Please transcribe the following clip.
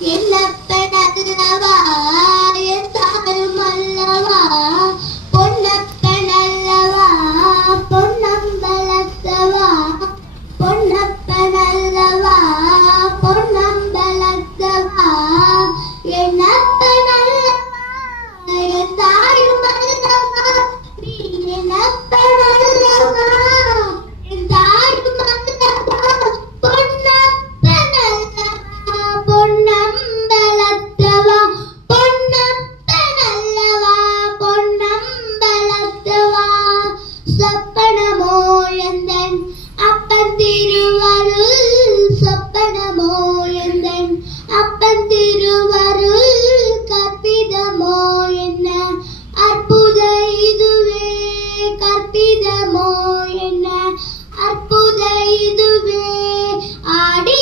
என்னப்பனல்லவா எத்தாரும் அல்லவா பொன்னப்பனல்லவா பொன்னம்பலத்தவா பொன்னப்பனல்லவா பொன்னம்பலத்தவா என்னப்பனல்லவா எத்தாரும் அல்லவா நீ என்னப்பனல்லவா எத்தாரும் அல்லவா பொன்னப்பனல்லவா பொன்னம்பலத்தவா பொன்னப்பனல்லவா பொன்னம்பலத்தவா சொப்பனமோ எந்தன் அப்பன் திருவருள் சொப்பனமோ எந்தன் அப்பன் திருவருள் கற்பிதமோ என்ன அற்புத இதுவே கற்பிதமோ என்ன அற்புத இதுவே ஆடி